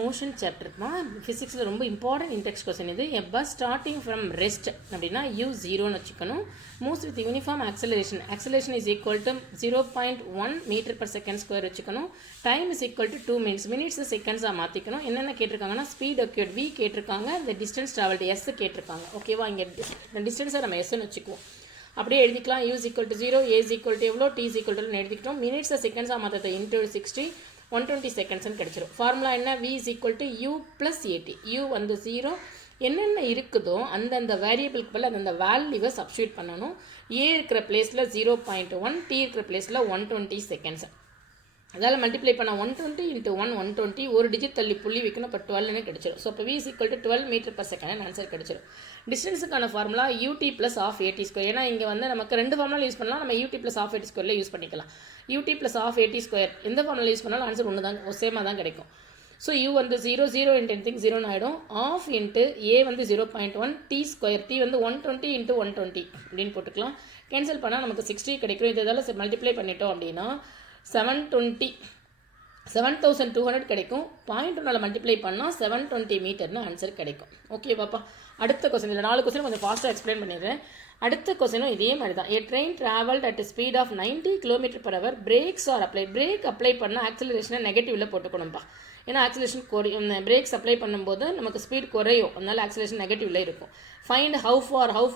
Motion chapter தான் ஃபிசிக்ஸில் ரொம்ப இம்பார்ட்டன்ட் இன்டெக்ஸ்ட் கொஸ்டின் இது. A bus starting from rest அப்படின்னா u0ன்னு வச்சுக்கணும். Moves with uniform acceleration is equal to 0.1 metre per second square வச்சுக்கணும். Time is equal to 2 minutes. Minutes செகண்ட்ஸாக மாற்றிக்கணும். என்னென்ன கேட்டிருக்காங்கன்னா ஸ்பீட் ஒக்யூட் v கேட்டிருக்காங்க, இந்த டிஸ்டன்ஸ் ட்ராவல்டு s கேட்டிருக்காங்க. ஓகேவா, இங்கே டிஸ்டன்ஸை நம்ம எஸ்ன்னு வச்சுக்குவோம். அப்படியே எழுதிக்கலாம். u is equal to 0, a is equal to எவ்வளோ, t is equal to எழுதிக்கிட்டோம். மினிட்ஸை செகண்ட்ஸாக மாற்றது இன்டூ 60 120 செகண்ட்ஸ்னு கிடச்சிரும். ஃபார்முலா என்ன, v is equal to u plus at. u வந்து 0, என்னென்ன இருக்குதோ அந்தந்த வேரியபிளுக்கு பதில் அந்தந்த வேல்யூவை சப்ஸ்டியூட் பண்ணணும். a இருக்கிற பிளேஸில் 0.1, t இருக்கிற பிளேஸில் 120 செகண்ட்ஸ். அதால் மல்டிப்ளை பண்ணால் 120 × 1 120, ஒரு டிஜிட் தள்ளி புள்ளி வைக்கணும். இப்போ 12ன்னு கிடச்சிரும். ஸோ இப்போ v is equal to 12 metre per second answer கிடச்சிரும். டிஸ்டன்ஸுக்கான formula ut plus half at square. ஏன்னா இங்கே வந்து நமக்கு ரெண்டு ஃபார்முலா யூஸ் பண்ணலாம். நம்ம ut plus half at ஸ்கொயரில் யூஸ் பண்ணிக்கலாம். ut plus half at square எந்த ஃபார்முலா யூஸ் பண்ணாலும் ஆன்சர் ஒன்று தான், சேமாக தான் கிடைக்கும். ஸோ u வந்து 0 0 × anything 0 ஆகிடும். ஆஃப் இன்ட்டு a வந்து 0.1, t ஸ்கொயர், t வந்து 120 × 120 அப்படின்னு போட்டுக்கலாம். கேன்சல் பண்ணால் நமக்கு 60 கிடைக்கும். இதெல்லாம் மல்டிப்ளை பண்ணிட்டோம் அப்படின்னா 7200 கிடைக்கும். 0.1 மல்டிப்ளை பண்ணால் 720 மீட்டர்னு ஆன்சர் கிடைக்கும். ஓகே பாப்பா, அடுத்த கொஸ்டின் இல்லை 4 கொஸ்டின் கொஞ்சம் ஃபாஸ்ட்டாக எக்ஸ்பிளைன் பண்ணிடுறேன். அடுத்த கொஸ்டினும் இதே மாதிரி தான். A train travelled at speed of 90 km/h, brakes are apply. Brake apply பண்ணால் ஆக்சிலரேஷனை நெகட்டிவில் போட்டுக்கணும்ப்பா. ஏன்னா ஆக்சிலேஷன் குறையும், பிரேக்ஸ் அப்ளை பண்ணும்போது நமக்கு ஸ்பீட் குறையும், அதனால ஆக்சிலேஷன் நெகட்டிவில் இருக்கும். ஃபைண்ட் ஹவு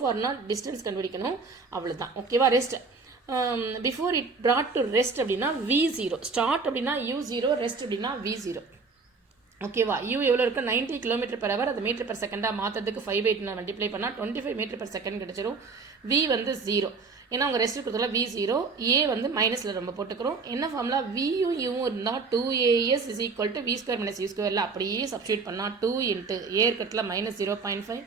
ஃபார்னா டிஸ்டன்ஸ் கண்டுபிடிக்கணும், அவ்வளோதான். ஓகேவா, rest before it brought to rest அப்படின்னா v0, ஸ்டார்ட் அப்படின்னா u0, ரெஸ்ட் அப்படின்னா v0. ஓகேவா, u எவ்வளோ இருக்குது, 90 km/h, அது மீட்டர் பர் செகண்டாக மாற்றுறதுக்கு 5/8 மல்டிப்ளை பண்ணால் 25 மீட்டர் பர் செகண்ட் கிடச்சிரும். v வந்து 0, ஏன்னா அவங்க ரெஸ்ட் கொடுத்தல v0. a வந்து மைனஸில் நம்ம போட்டுக்கிறோம். என்ன ஃபார்முலா, vயும் u இருந்தால் 2as is equal to v square minus u square. அப்படியே சப்ஸ்டியூட் பண்ணால் 2 × a இருக்கிறதுல minus 0.5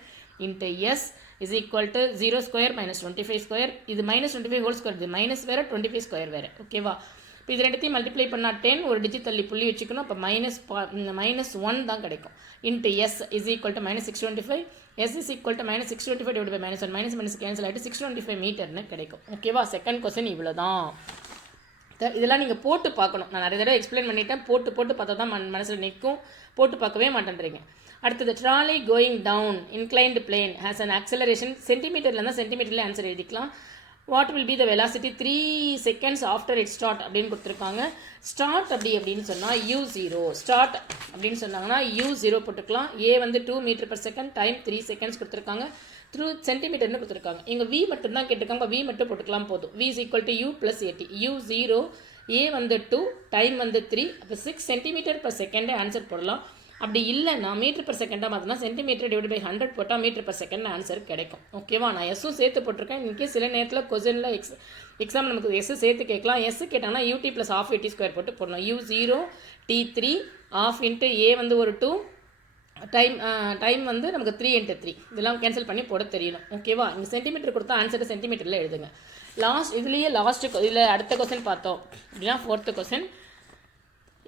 × s is equal to 0 square minus 25 square. இது minus 25 whole square, இது மைனஸ் வேறு 25 ஸ்கொயர் வேறு. ஓகேவா, இப்போ இது ரெண்டுத்தையும் மல்டிப்ளை பண்ணால் 10, ஒரு டிஜிட் தள்ளி புள்ளி வச்சுக்கணும். அப்போ -1 தான் கிடைக்கும். Into s is equal to -625. s is equal to -625 divided by -1, minus cancel ஆகிட்டு 625 மீட்டர்னு கிடைக்கும். ஓகேவா, செகண்ட் கொஸ்டின் இவ்வளோ தான். இதெல்லாம் நீங்கள் போட்டு பார்க்கணும். நான் நிறைய தடவை எக்ஸ்பிளைன் பண்ணிட்டேன். போட்டு பார்த்தா தான் மனசில் நிற்கும். போட்டு பார்க்கவே மாட்டேன்றீங்க. அடுத்தது, trolley going down inclined plane has an acceleration. சென்டிமீட்டரில் இருந்தால் சென்டிமீட்டர்லேயே ஆன்சர் எழுதிக்கலாம். What will be the velocity 3 seconds after it start அப்படின்னு கொடுத்துருக்காங்க. ஸ்டார்ட் அப்படின்னு சொன்னால் u0, ஸ்டார்ட் அப்படின்னு சொன்னாங்கன்னா u0 போட்டுக்கலாம். a வந்து 2 metre per second, time 3 seconds கொடுத்துருக்காங்க. த்ரூ சென்டிமீட்டர்னு கொடுத்துருக்காங்க. இங்கே v மட்டும் தான் கேட்டிருக்காங்க. v மட்டும் போட்டுக்கலாம் போதும். v is equal to u plus at. u0, a வந்து 2, டைம் வந்து 3, அப்போ 6 சென்டிமீட்டர் பர் செகண்டே ஆன்சர் போடலாம். அப்படி இல்லைன்னா மீட்டர் பர் செகண்டாக மாற்றினா சென்டிமீட்டர் டிவைட் பை 100 போட்டால் மீட்டர் பர் செகண்ட் ஆன்சர் கிடைக்கும். ஓகேவா, நான் எஸ்ஸும் சேர்த்து போட்டிருக்கேன். இன்கேஸ் சில நேரத்தில் கொஸ்டினில் எக்ஸாம் நமக்கு எஸ் சேர்த்து கேட்கலாம். எஸ் கேட்டாங்கன்னா ut plus half at square போட்டு போடணும். u0 t3 of into a வந்து ஒரு 2, டைம் வந்து நமக்கு 3 × 3. இதெல்லாம் கேன்சல் பண்ணி போட தெரியணும். ஓகேவா, இங்கே சென்டிமீட்டர் கொடுத்தா ஆன்சரை சென்டிமீட்டரில் எழுதுங்க. இதில் அடுத்த கொஸ்டின் பார்த்தோம் அப்படின்னா 4th question.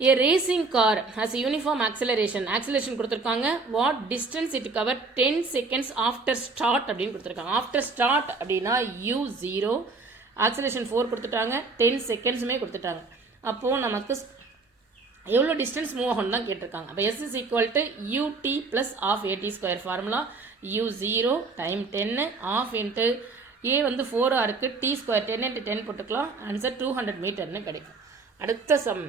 A racing car has a uniform acceleration. Acceleration கொடுத்துருக்காங்க. What distance it cover 10 seconds after start அப்படின்னு கொடுத்துருக்காங்க. ஆஃப்டர் ஸ்டார்ட் அப்படின்னா u0, acceleration 4 கொடுத்துட்டாங்க, 10 செகண்ட்ஸுமே கொடுத்துட்டாங்க. அப்போது நமக்கு எவ்வளோ டிஸ்டன்ஸ் மூவ் ஆகணும் தான் கேட்டிருக்காங்க. அப்போ s is equal to ut plus half at square. Formula u0 time 10, of into a வந்து 4 இருக்குது, t ஸ்கொயர் 10 × 10 போட்டுக்கலாம். ஆன்சர் 200 மீட்டர்னு கிடைக்கும். அடுத்த sum,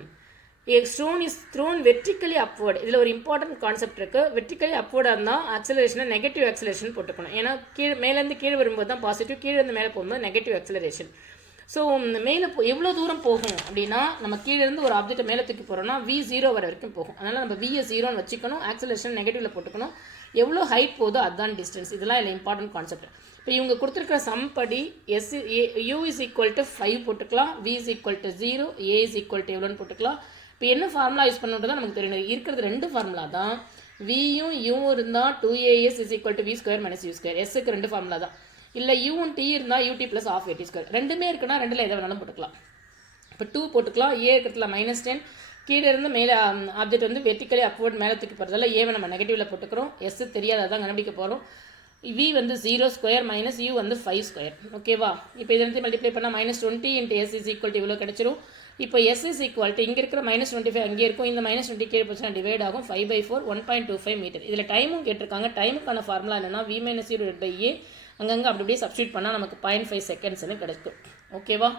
a stone is thrown vertically upward. இதில் ஒரு இம்பார்ட்டன்ட் கான்செப்ட் இருக்குது. வெர்டிக்கலி அப்வர்டாக இருந்தால் ஆக்சலரேஷனை நெகட்டிவ் ஆக்சலரேஷன் போட்டுக்கணும். ஏன்னா மேலேருந்து கீழே வரும்போது தான் பாசிட்டிவ், கீழேருந்து மேலே போகும்போது நெகட்டிவ் ஆக்சலரேஷன். ஸோ மேலே எவ்வளோ தூரம் போகும் அப்படின்னா, நம்ம கீழேருந்து ஒரு ஆப்ஜெக்ட்டை மேலே தூக்கி போகிறோம்னா v0 வரைக்கும் போகும். அதனால் நம்ம v0 வச்சுக்கணும், ஆக்சலரேஷன் நெகட்டிவில் போட்டுக்கணும். எவ்வளோ ஹைட் போதோ அதுதான் டிஸ்டன்ஸ். இதெல்லாம் இல்லை இம்பார்ட்டன்ட் கான்செப்ட். இப்போ இவங்க கொடுத்துருக்கிற சம் படி u is equal to 5 போட்டுக்கலாம், v is equal to 0, a is equal to எவ்வளோன்னு போட்டுக்கலாம். இப்போ என்ன ஃபார்முலா யூஸ் பண்ணுறது நமக்கு தெரியணும். இருக்கிறது 2 ஃபார்முலா தான். வியும் யூவும் இருந்தால் 2as is equal to v square minus u square. எஸ்ஸுக்கு 2 formula தான். இல்லை யூவும் டி இருந்தால் ut plus half at square. ரெண்டுமே இருக்குன்னா ரெண்டில் எதை வேணாலும் போட்டுக்கலாம். இப்போ 2 போட்டுக்கலாம். a இருக்கிறதுல -10, கீழே இருந்து மேலே ஆப்ஜெக்ட் வந்து வெர்டிக்கலி அப்வர்ட் மேலே தூக்கி போகிறதால ஏவை நம்ம நெகட்டிவில் போட்டுக்கிறோம். எஸ் தெரியாது, அதான் கண்டுபிடிக்க போகிறோம். v வந்து 0 ஸ்கொயர் மைனஸ் u வந்து 5 ஸ்கொயர். ஓகேவா, இப்போ இது மல்டிப்ளை பண்ணால் -20 × s is equal to இவ்வளோ கிடச்சிரும். இப்போ எஸ் இஸ் ஈக்குவல் டு இங்கே இருக்கிற -25 அங்கே இருக்கும், இந்த -20 கீழே போச்சுன்னா டிவைட் ஆகும் 5/4 1.25 மீட்டர். இதில் டைமும் கேட்டிருக்காங்க. டைமுக்கான ஃபார்முலா என்னென்னா V - U/A. அங்கங்கே அப்படி அப்படியே சப்ஸ்டியூட் பண்ணால் நமக்கு 0.5 செகண்ட்ஸ்னு கிடைக்கும். ஓகேவா?